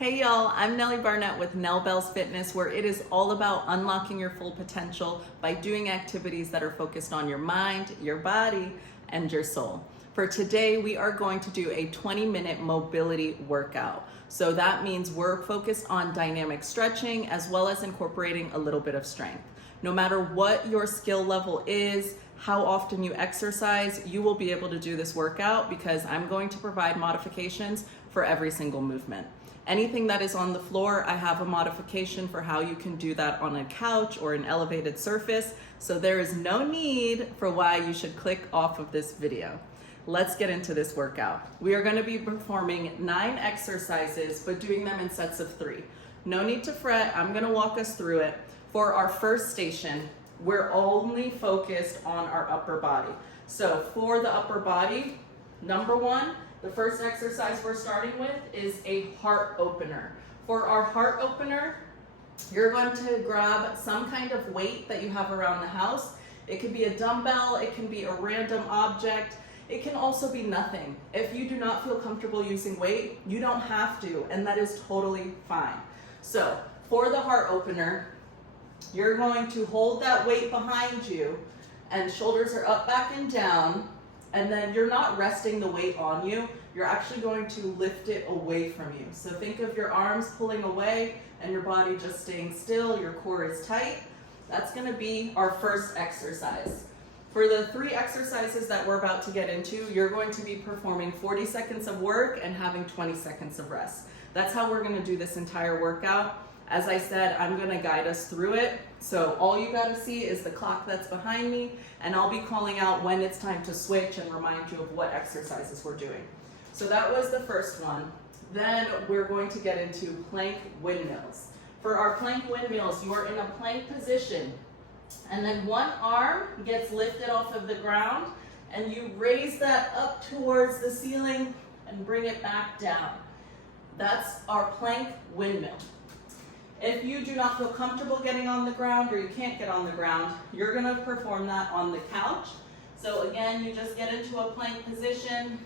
Hey y'all, I'm Nellie Barnett with Nell Bells Fitness, where it is all about unlocking your full potential by doing activities that are focused on your mind, your body, and your soul. For today, we are going to do a 20-minute mobility workout. So that means we're focused on dynamic stretching as well as incorporating a little bit of strength. No matter what your skill level is, how often you exercise, you will be able to do this workout because I'm going to provide modifications for every single movement. Anything that is on the floor, I have a modification for how you can do that on a couch or an elevated surface. So there is no need for why you should click off of this video. Let's get into this workout. We are going to be performing 9 exercises, but doing them in sets of 3. No need to fret. I'm going to walk us through it. For our first station, we're only focused on our upper body. So for the upper body, number 1, the first exercise we're starting with is a heart opener. For our heart opener, you're going to grab some kind of weight that you have around the house. It could be a dumbbell, it can be a random object, it can also be nothing. If you do not feel comfortable using weight, you don't have to, and that is totally fine. So for the heart opener, you're going to hold that weight behind you and shoulders are up, back, and down. And then you're not resting the weight on you, you're actually going to lift it away from you. So think of your arms pulling away and your body just staying still, your core is tight. That's gonna be our first exercise. For the 3 exercises that we're about to get into, you're going to be performing 40 seconds of work and having 20 seconds of rest. That's how we're gonna do this entire workout. As I said, I'm gonna guide us through it. So all you gotta see is the clock that's behind me, and I'll be calling out when it's time to switch and remind you of what exercises we're doing. So that was the first one. Then we're going to get into plank windmills. For our plank windmills, you are in a plank position, and then one arm gets lifted off of the ground, and you raise that up towards the ceiling and bring it back down. That's our plank windmill. If you do not feel comfortable getting on the ground or you can't get on the ground, you're gonna perform that on the couch. So again, you just get into a plank position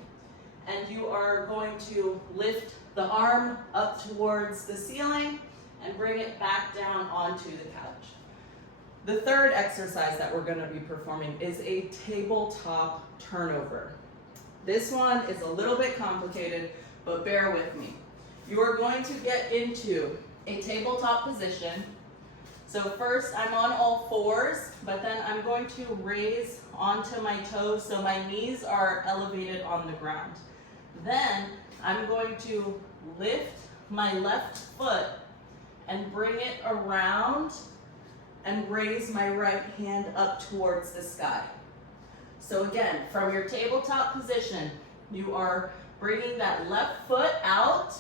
and you are going to lift the arm up towards the ceiling and bring it back down onto the couch. The third exercise that we're gonna be performing is a tabletop turnover. This one is a little bit complicated, but bear with me. You are going to get into a tabletop position. So first I'm on all 4s, but then I'm going to raise onto my toes so my knees are elevated on the ground. Then I'm going to lift my left foot and bring it around and raise my right hand up towards the sky. So again, from your tabletop position, you are bringing that left foot out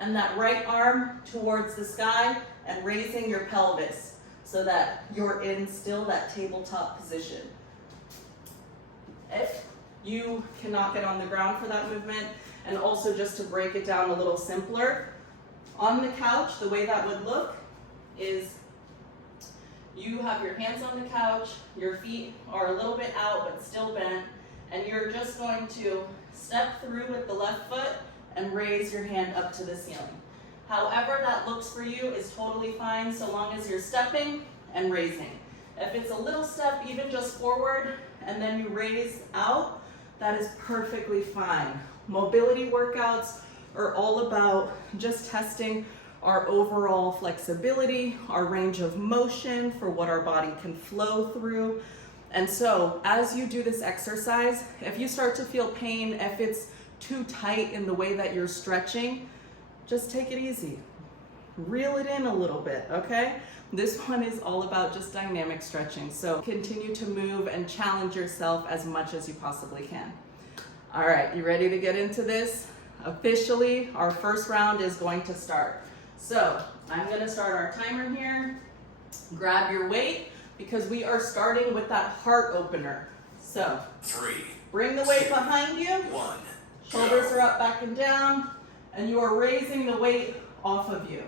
and that right arm towards the sky and raising your pelvis so that you're in still that tabletop position. If you cannot get on the ground for that movement, and also just to break it down a little simpler, on the couch, the way that would look is you have your hands on the couch, your feet are a little bit out but still bent, and you're just going to step through with the left foot and raise your hand up to the ceiling. However that looks for you is totally fine so long as you're stepping and raising. If it's a little step, even just forward, and then you raise out, that is perfectly fine. Mobility workouts are all about just testing our overall flexibility, our range of motion for what our body can flow through. And so as you do this exercise, if you start to feel pain, if it's too tight in the way that you're stretching, just take it easy. Reel it in a little bit, okay? This one is all about just dynamic stretching. So continue to move and challenge yourself as much as you possibly can. All right, you ready to get into this? Officially, our first round is going to start. So I'm gonna start our timer here. Grab your weight because we are starting with that heart opener. So 3, bring the weight behind you. 1. Shoulders are up, back, and down, and you are raising the weight off of you.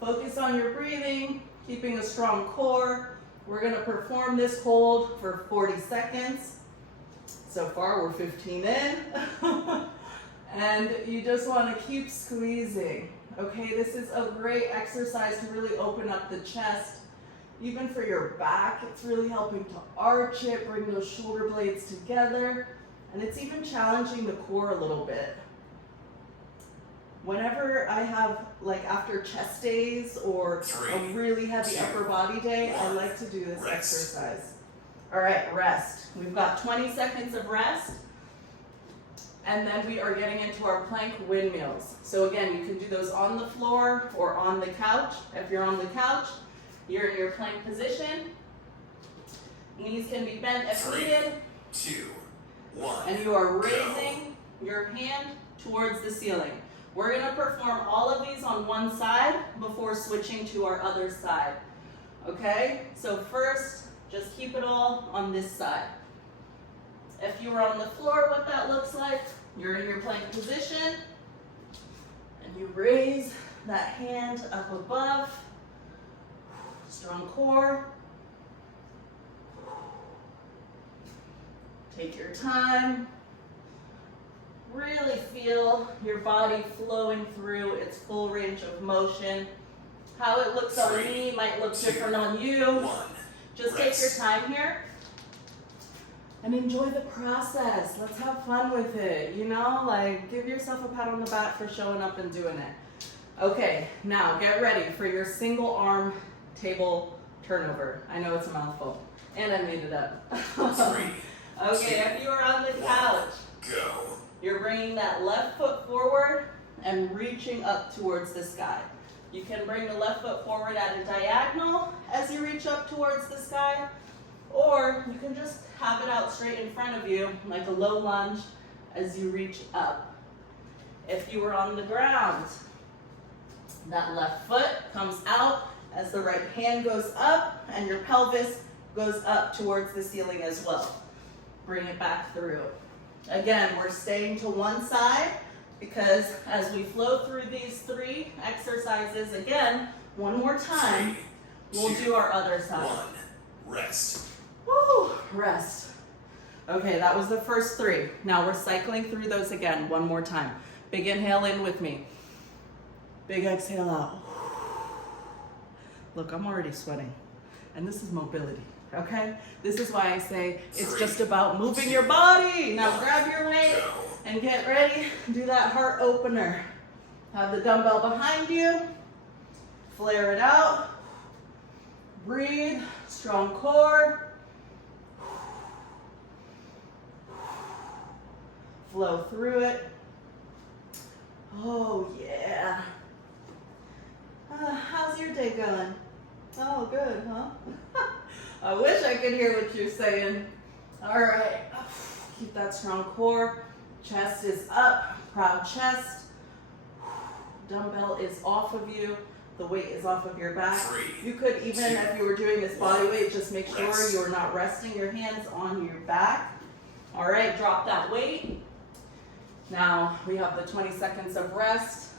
Focus on your breathing, keeping a strong core. We're gonna perform this hold for 40 seconds. So far, we're 15 in. And you just want to keep squeezing. Okay, this is a great exercise to really open up the chest. Even for your back, it's really helping to arch it, bring those shoulder blades together. And it's even challenging the core a little bit. Whenever I have, like after chest days or a really heavy upper body day, I like to do this exercise. All right, rest. We've got 20 seconds of rest. And then we are getting into our plank windmills. So again, you can do those on the floor or on the couch. If you're on the couch, you're in your plank position. Knees can be bent if needed. 3, 2, 1. And you are raising your hand towards the ceiling. We're going to perform all of these on one side before switching to our other side. Okay? So first, just keep it all on this side. If you were on the floor, what that looks like, you're in your plank position, and you raise that hand up above. Strong core. Take your time. Really feel your body flowing through its full range of motion. How it looks on me might look different on you. Just take your time here. And enjoy the process. Let's have fun with it, you know? Like, give yourself a pat on the back for showing up and doing it. Okay, now get ready for your single arm table turnover. I know it's a mouthful, and I made it up. 3, okay, if you are on the couch, go. You're bringing that left foot forward and reaching up towards the sky. You can bring the left foot forward at a diagonal as you reach up towards the sky, or you can just have it out straight in front of you, like a low lunge as you reach up. If you were on the ground, that left foot comes out as the right hand goes up and your pelvis goes up towards the ceiling as well. Bring it back through. Again, we're staying to one side because as we flow through these 3 exercises, again, one more time, we'll do our other side. 1, rest. Woo, rest. Okay, that was the first 3. Now we're cycling through those again, one more time. Big inhale in with me. Big exhale out. Look, I'm already sweating. And this is mobility, okay? This is why I say it's just about moving your body. Now grab your weight and get ready. Do that heart opener. Have the dumbbell behind you. Flare it out. Breathe, strong core. Flow through it. Oh, yeah. How's your day going? Oh, good, huh? I wish I could hear what you're saying. All right. Keep that strong core. Chest is up. Proud chest. Dumbbell is off of you. The weight is off of your back. 3, You could even, 2, if you were doing this body 1, weight, just make sure rest. you're not resting your hands on your back. All right, drop that weight. Now we have the 20 seconds of rest.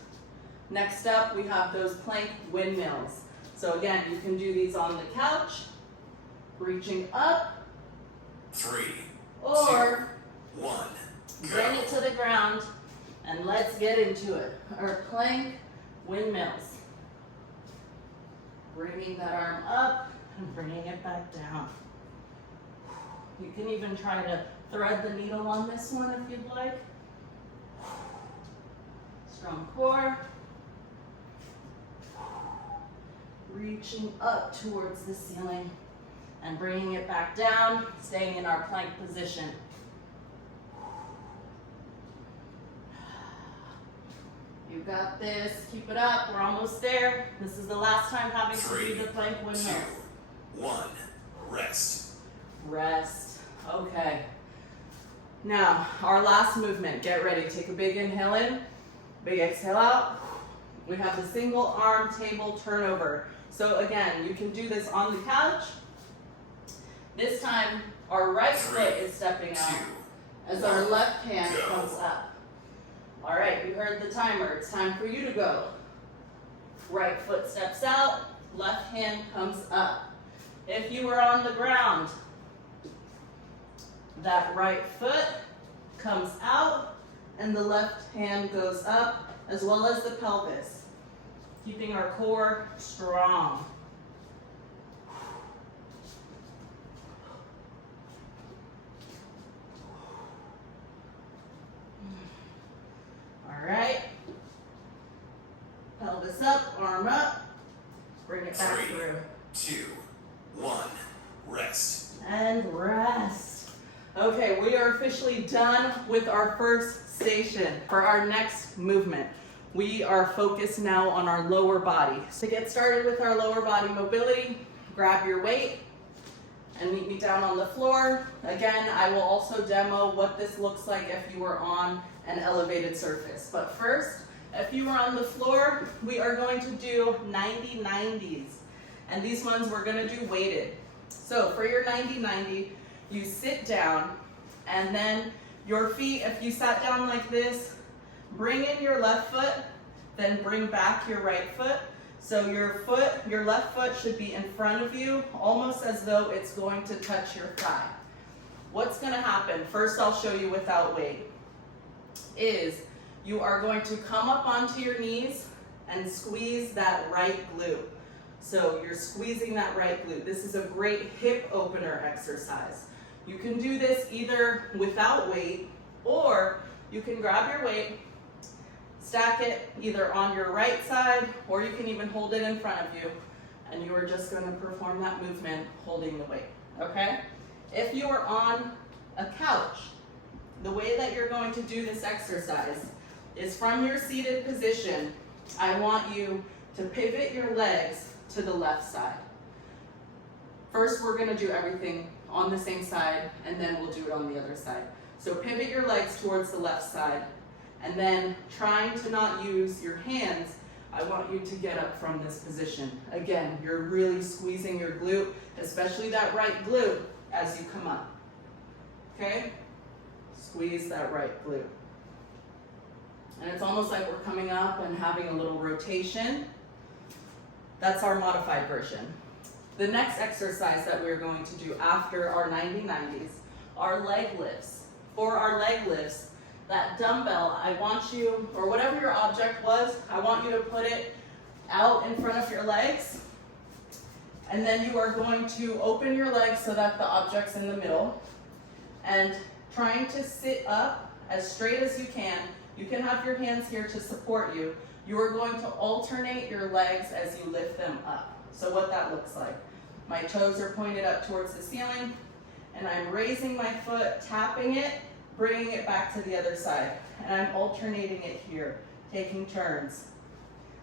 Next up, we have those plank windmills. So again, you can do these on the couch, reaching up, 3, or 2, 1, bring it to the ground, and let's get into it. Our plank windmills. Bringing that arm up and bringing it back down. You can even try to thread the needle on this one if you'd like. Strong core. Reaching up towards the ceiling and bringing it back down, staying in our plank position. You got this. Keep it up. We're almost there. This is the last time having to 3, do the plank 2, windmill. 1, rest. Rest. Okay. Now, our last movement. Get ready. Take a big inhale in. Big exhale out. We have the single arm table turnover. So again, you can do this on the couch. This time, our right 3, foot is stepping out 2, as our left hand go. comes up. All right, you heard the timer. It's time for you to go. Right foot steps out, left hand comes up. If you were on the ground, that right foot comes out and the left hand goes up, as well as the pelvis, keeping our core strong. All right. Pelvis up, arm up. Bring it back 3, through. 2, 1. Rest. And rest. Okay, we are officially done with our first station. For our next movement, we are focused now on our lower body. So to get started with our lower body mobility, grab your weight and meet me down on the floor. Again, I will also demo what this looks like if you are on an elevated surface. But first, if you are on the floor, we are going to do 90-90s. And these ones we're gonna do weighted. So for your 90-90, you sit down, and then your feet, if you sat down like this, bring in your left foot, then bring back your right foot. So your left foot should be in front of you, almost as though it's going to touch your thigh. What's gonna happen, first I'll show you without weight, is you are going to come up onto your knees and squeeze that right glute. So you're squeezing that right glute. This is a great hip opener exercise. You can do this either without weight, or you can grab your weight, stack it either on your right side, or you can even hold it in front of you, and you are just going to perform that movement holding the weight, okay? If you are on a couch, the way that you're going to do this exercise is from your seated position, I want you to pivot your legs to the left side. First, we're gonna do everything on the same side, and then we'll do it on the other side. So pivot your legs towards the left side, and then trying to not use your hands, I want you to get up from this position. Again, you're really squeezing your glute, especially that right glute, as you come up. Okay? Squeeze that right glute. And it's almost like we're coming up and having a little rotation. That's our modified version. The next exercise that we're going to do after our 90-90s are leg lifts. For our leg lifts, that dumbbell, I want you, or whatever your object was, I want you to put it out in front of your legs. And then you are going to open your legs so that the object's in the middle. And trying to sit up as straight as you can. You can have your hands here to support you. You are going to alternate your legs as you lift them up. So what that looks like. My toes are pointed up towards the ceiling, and I'm raising my foot, tapping it, bringing it back to the other side. And I'm alternating it here, taking turns.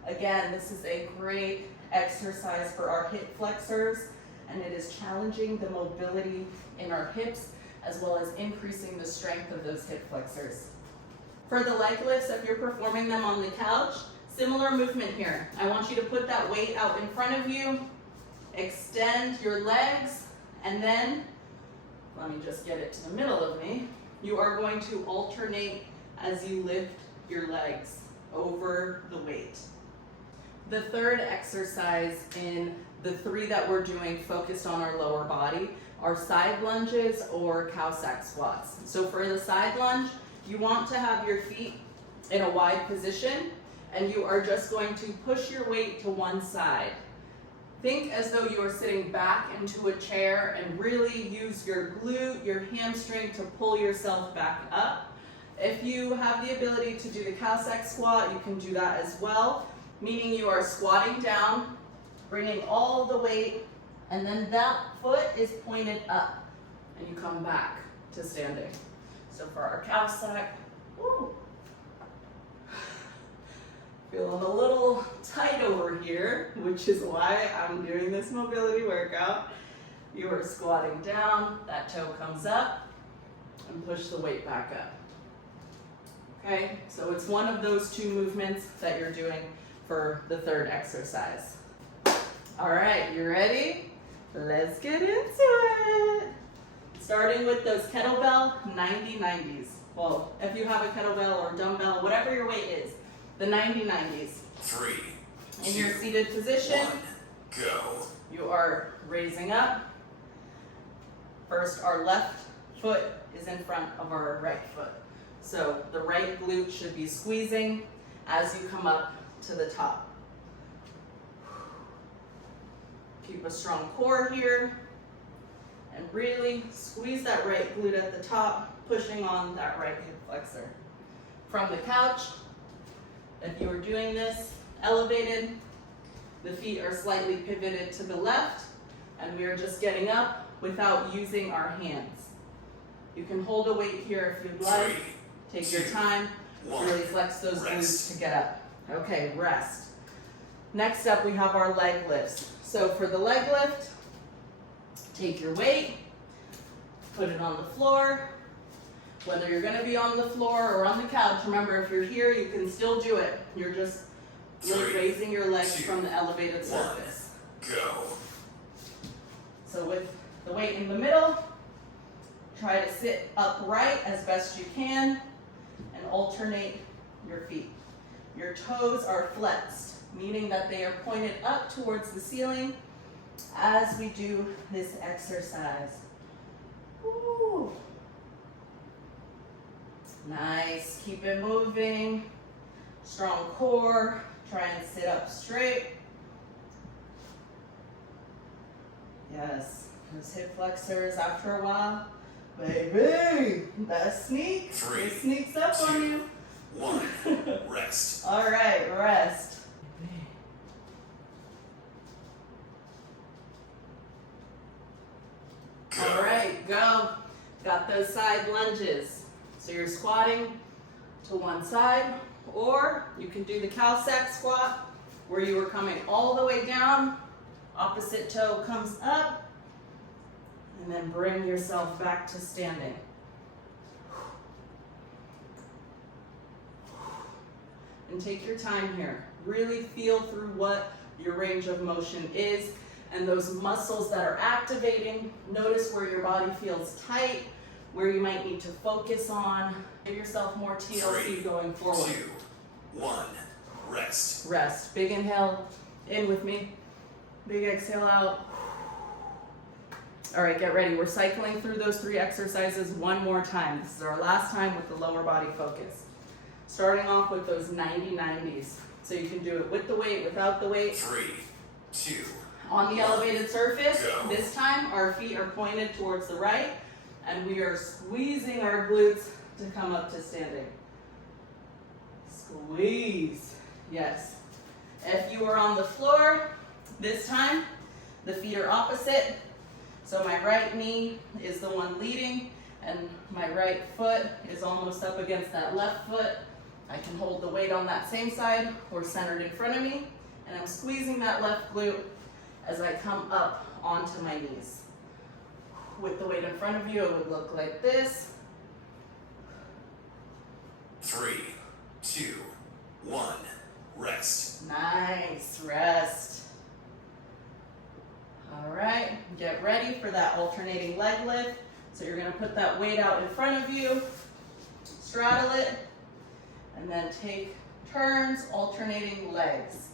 Again, this is a great exercise for our hip flexors, and it is challenging the mobility in our hips, as well as increasing the strength of those hip flexors. For the leg lifts, if you're performing them on the couch, similar movement here. I want you to put that weight out in front of you, extend your legs, and then, let me just get it to the middle of me, you are going to alternate as you lift your legs over the weight. The third exercise in the three that we're doing focused on our lower body are side lunges or Cossack squats. So for the side lunge, you want to have your feet in a wide position, and you are just going to push your weight to one side. Think as though you are sitting back into a chair and really use your glute, your hamstring to pull yourself back up. If you have the ability to do the Cossack squat, you can do that as well, meaning you are squatting down, bringing all the weight, and then that foot is pointed up, and you come back to standing. So for our Cossack, woo, feeling a little tight over here, which is why I'm doing this mobility workout. You are squatting down, that toe comes up, and push the weight back up. Okay, so it's one of those two movements that you're doing for the third exercise. All right, you ready? Let's get into it. Starting with those kettlebell 90-90s. Well, if you have a kettlebell or dumbbell, whatever your weight is, the 90-90s. 3, In your 2, seated position, 1, go. you are raising up. First, our left foot is in front of our right foot. So the right glute should be squeezing as you come up to the top. Keep a strong core here and really squeeze that right glute at the top, pushing on that right hip flexor. From the couch, if you are doing this elevated, the feet are slightly pivoted to the left, and we are just getting up without using our hands. You can hold a weight here if you'd like. Take your time, really flex those glutes to get up. Okay, rest. Next up, we have our leg lifts. So for the leg lift, take your weight, put it on the floor. Whether you're gonna be on the floor or on the couch, remember if you're here, you can still do it. You're just really raising your legs from the elevated surface. Go. So with the weight in the middle, try to sit upright as best you can and alternate your feet. Your toes are flexed, meaning that they are pointed up towards the ceiling as we do this exercise. Woo. Nice, keep it moving. Strong core, try and sit up straight. Yes, those hip flexors after a while. Baby, that sneaks. It sneaks up on you. 1, rest. All right, rest. Go. All right, go. Got those side lunges. So you're squatting to one side, or you can do the Cossack squat where you are coming all the way down, opposite toe comes up, and then bring yourself back to standing. And take your time here. Really feel through what your range of motion is and those muscles that are activating. Notice where your body feels tight, where you might need to focus on. Give yourself more TLC going forward. 2, 1, rest. Rest. Big inhale in with me. Big exhale out. All right, get ready. We're cycling through those 3 exercises one more time. This is our last time with the lower body focus. Starting off with those 90-90s. So you can do it with the weight, without the weight. 3, 2. On the elevated surface, Go. this time our feet are pointed towards the right and we are squeezing our glutes to come up to standing. Squeeze. Yes. If you are on the floor, this time the feet are opposite. So my right knee is the one leading and my right foot is almost up against that left foot. I can hold the weight on that same side or centered in front of me, and I'm squeezing that left glute as I come up onto my knees. With the weight in front of you, it would look like this. 3, 2, 1, rest. Nice, rest. All right, get ready for that alternating leg lift. So you're gonna put that weight out in front of you, straddle it, and then take turns, alternating legs.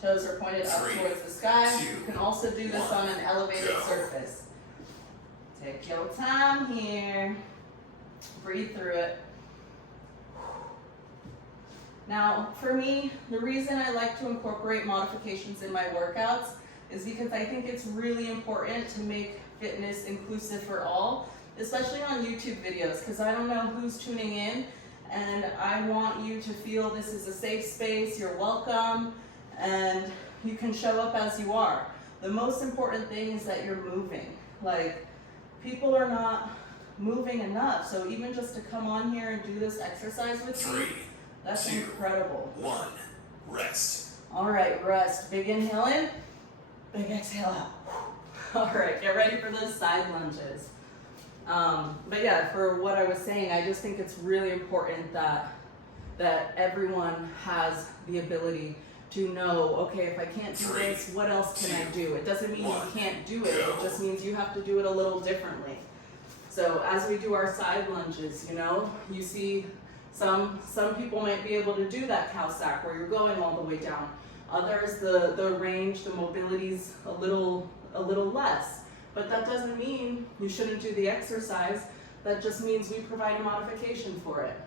Toes are pointed up 3, towards the sky. 2, You can also do this 1, on an elevated go. surface. Take your time here. Breathe through it. Now, for me, the reason I like to incorporate modifications in my workouts is because I think it's really important to make fitness inclusive for all, especially on YouTube videos, because I don't know who's tuning in, and I want you to feel this is a safe space, you're welcome, and you can show up as you are. The most important thing is that you're moving. Like, people are not moving enough, so even just to come on here and do this exercise with 3, me, that's 2, incredible. 1, rest. All right, rest. Big inhale in, big exhale out. All right, get ready for those side lunges. But yeah, for what I was saying, I just think it's really important that everyone has the ability to know, okay, if I can't do 3, this, what else can I 2, do? It doesn't mean 1, you can't do it, go. it just means you have to do it a little differently. So as we do our side lunges, you know, you see some people might be able to do that Cossack where you're going all the way down. Others, the range, the mobility's a little less. But that doesn't mean you shouldn't do the exercise. That just means we provide a modification for it.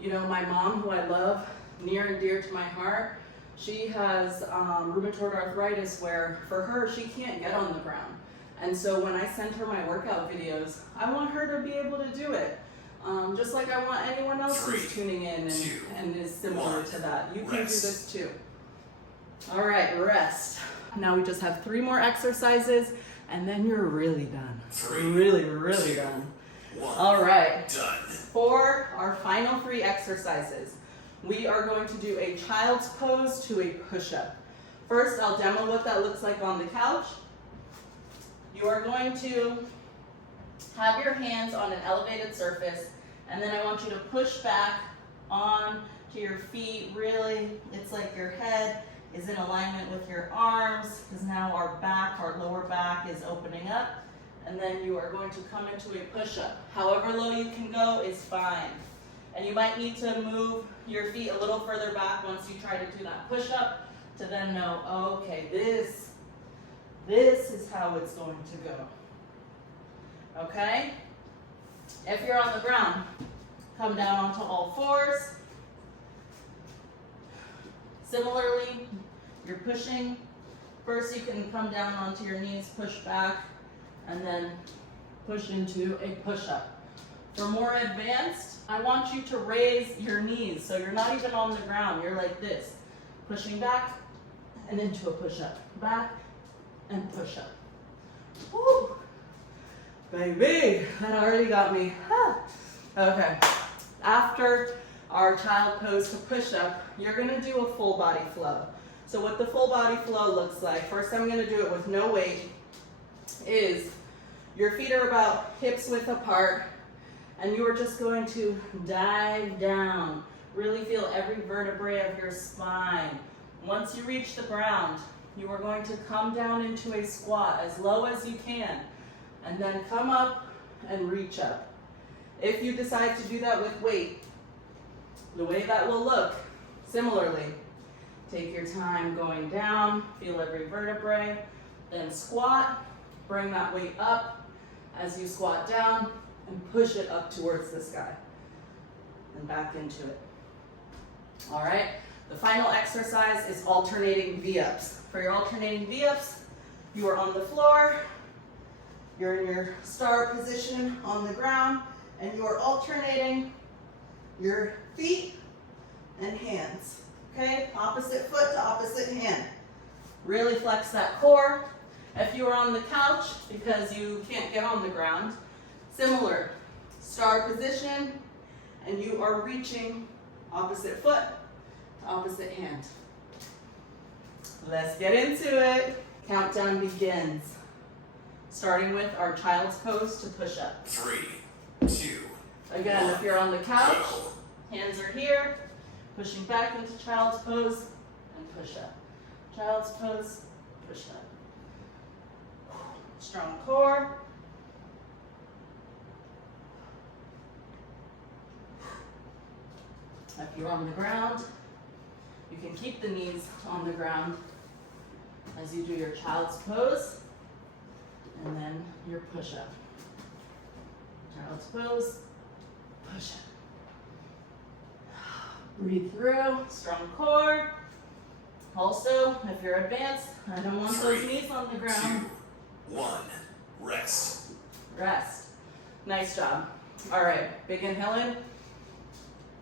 You know, my mom, who I love near and dear to my heart, she has rheumatoid arthritis where for her, she can't get on the ground. And so when I send her my workout videos, I want her to be able to do it. Just like I want anyone else who's tuning in and is similar to that. You can do this too. All right, rest. Now we just have 3 more exercises and then you're really done. Really done. All right, Done. for our final 3 exercises, we are going to do a child's pose to a push-up. First, I'll demo what that looks like on the couch. You are going to have your hands on an elevated surface, and then I want you to push back on to your feet. Really, it's like your head is in alignment with your arms, because now our lower back is opening up, and then you are going to come into a push-up. However low you can go is fine. And you might need to move your feet a little further back once you try to do that push-up to then know, oh, okay, this is how it's going to go. Okay? If you're on the ground, come down onto all 4s. Similarly, you're pushing. First, you can come down onto your knees, push back, and then push into a push-up. For more advanced, I want you to raise your knees so you're not even on the ground. You're like this, pushing back and into a push-up. Back and push-up. Woo! Baby, that already got me. Okay, after our child pose to push-up, you're gonna do a full body flow. So what the full body flow looks like, first I'm gonna do it with no weight, is your feet are about hips width apart, and you are just going to dive down. Really feel every vertebrae of your spine. Once you reach the ground, you are going to come down into a squat as low as you can, and then come up and reach up. If you decide to do that with weight, the way that will look, similarly, take your time going down, feel every vertebrae, then squat, bring that weight up as you squat down, and push it up towards the sky, and back into it. All right, the final exercise is alternating V-ups. For your alternating V-ups, you are on the floor, you're in your star position on the ground, and you are alternating your feet and hands, okay? Opposite foot to opposite hand. Really flex that core. If you are on the couch because you can't get on the ground, similar, star position, and you are reaching opposite foot to opposite hand. Let's get into it. Countdown begins. Starting with our child's pose to push up. 3, 2. Again, if you're on the couch, Go. hands are here, pushing back into child's pose, and push up. Child's pose, push up. Strong core. If you're on the ground, you can keep the knees on the ground as you do your child's pose, and then your push-up. Child's pose, push-up. Breathe through, strong core. Also, if you're advanced, I don't want those knees on the ground. 2, 1. Rest. Rest. Nice job. All right, big inhale in,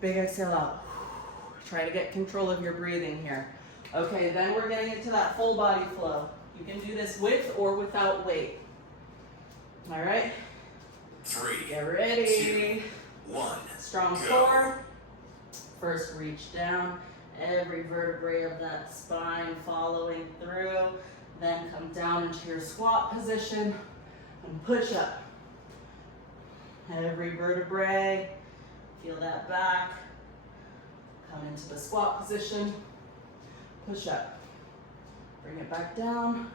big exhale out. Try to get control of your breathing here. Okay, then we're getting into that full body flow. You can do this with or without weight. All right, 3, get ready. 2, 1. Strong Go. core. First, reach down. Every vertebrae of that spine following through. Then come down into your squat position and push up. Every vertebrae. Feel that back. Come into the squat position. Push up. Bring it back down.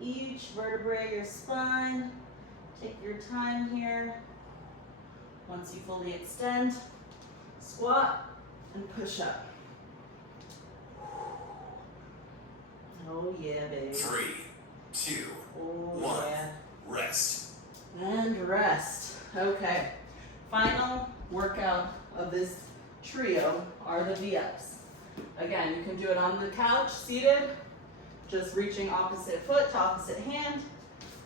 Each vertebrae of your spine. Take your time here. Once you fully extend, squat and push up. Oh yeah, baby. 3, 2, Oh 1. yeah. Rest. And rest. Okay. Final workout of this trio are the V-ups. Again, you can do it on the couch, seated, just reaching opposite foot to opposite hand,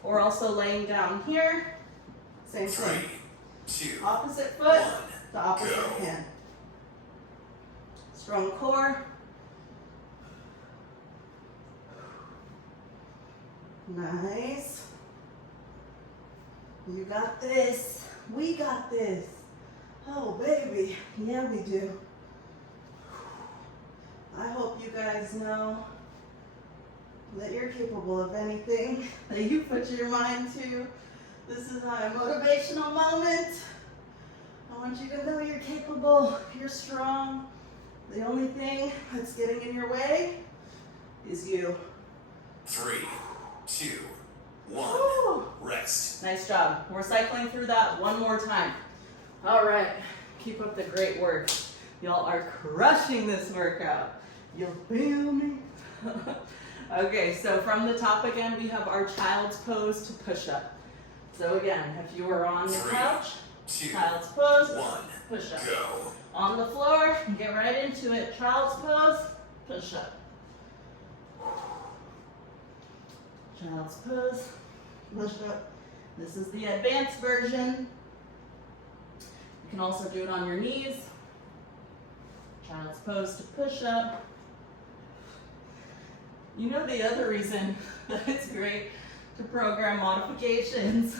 or also laying down here, same thing. 3, 2, Opposite foot 1, to opposite go. hand. Strong core. Nice. You got this. We got this. Oh, baby. Yeah, we do. I hope you guys know that you're capable of anything that you put your mind to. This is my motivational moment. I want you to know you're capable, you're strong. The only thing that's getting in your way is you. 3, 2, 1, Woo. rest. Nice job. We're cycling through that one more time. All right, keep up the great work. Y'all are crushing this workout. You'll feel me. Okay, so from the top again, we have our child's pose to push up. So again, if you are on the 3, couch, 2, child's pose, 1, push up. go. On the floor, get right into it. Child's pose, push up. Child's pose, push up. This is the advanced version. You can also do it on your knees. Child's pose to push up. You know the other reason that it's great to program modifications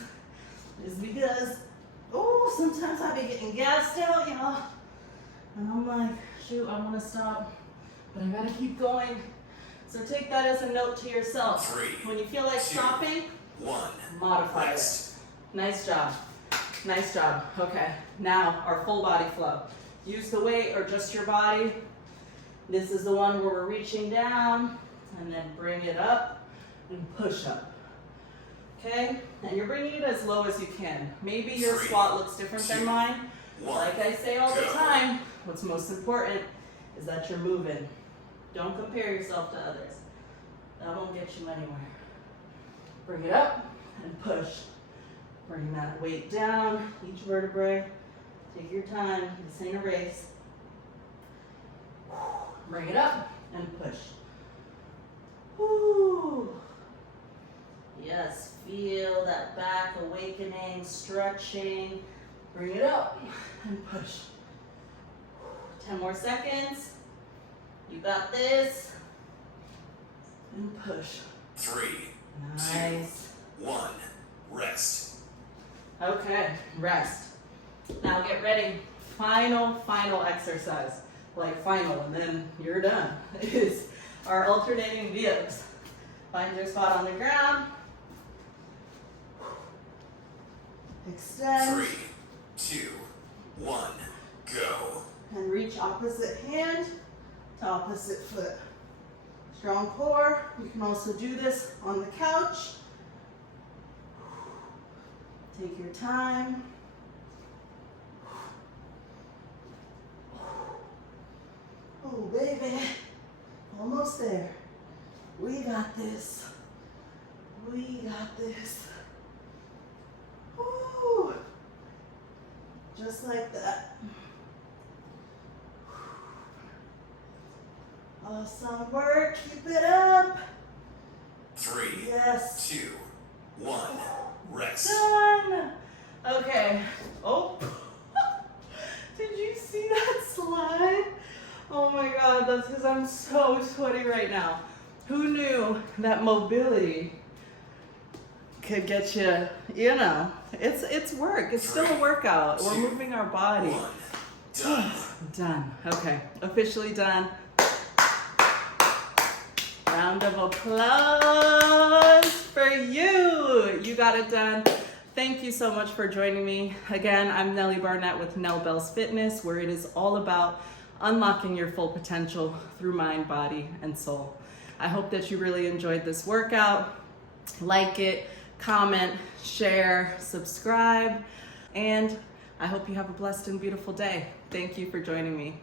is because, oh, sometimes I be getting gassed out, y'all. And I'm like, shoot, I want to stop, but I gotta keep going. So take that as a note to yourself. 3, When you feel like 2, stopping, 1, modify rest. it. Nice job. Nice job. Okay, now our full body flow. Use the weight or just your body. This is the one where we're reaching down and then bring it up and push up. Okay, and you're bringing it as low as you can. Maybe your 3, squat looks different 2, than mine. 1, Like I say all the go. time, what's most important is that you're moving. Don't compare yourself to others. That won't get you anywhere. Bring it up and push. Bring that weight down, each vertebrae. Take your time, this ain't a race. Bring it up and push. Woo. Yes, feel that back awakening, stretching. Bring it up and push. 10 more seconds. You got this. And push. 3, Nice. 2, 1, rest. Okay, rest. Now get ready. Final exercise. Like final, and then you're done. Is our alternating V-ups. Find your spot on the ground. Extend. 3, 2, 1, go. And reach opposite hand to opposite foot. Strong core. You can also do this on the couch. Take your time. Oh, baby. Almost there. We got this. We got this. Woo. Just like that. Awesome work. Keep it up. 3, Yes. 2, 1, rest. Done. Okay. Oh. Did you see that slide? Oh my God, that's because I'm so sweaty right now. Who knew that mobility could get you, you know, it's work. It's still a workout. We're moving our body. 1, done. Done. Okay. Officially done. Round of applause for you. You got it done. Thank you so much for joining me. Again, I'm Nellie Barnett with Nell Bell's Fitness, where it is all about unlocking your full potential through mind, body, and soul. I hope that you really enjoyed this workout. Like it, comment, share, subscribe, and I hope you have a blessed and beautiful day. Thank you for joining me.